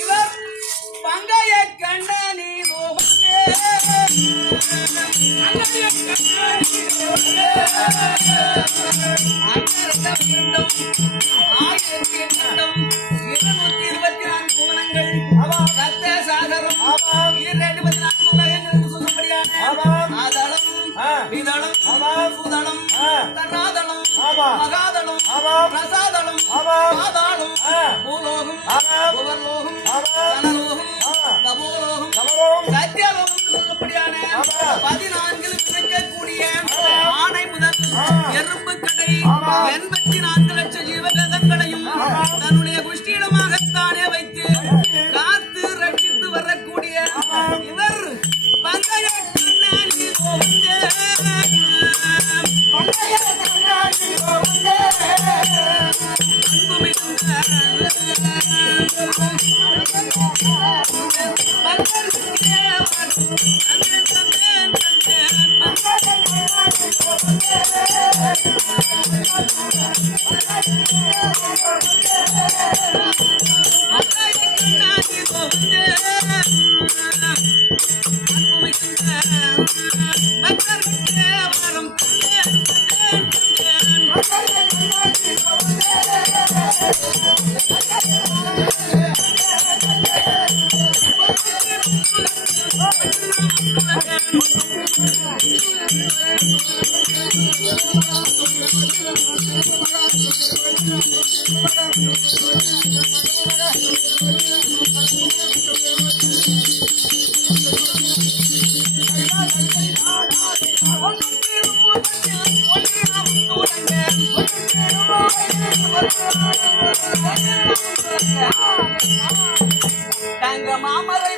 இவர் பங்கைய கண்ணனி மகாதளம் பிரசாதளம் பாதாளம் பூலோகம் புவர்லோகம் தனலோகம் தபோலோகம் சத்தியலோகம் சொல்லப்படியான 14 இருக்கக்கூடிய ஆணை முதல் எறும்பு கடை 84 லட்சம் ஜீவகங்களையும் தன்னுடைய குஷ்டியிடமாகத்தானே வைத்து காத்து ரட்சித்து வரக்கூடிய இவர் பங்கைய கண்ணாடி தங்க மாமரை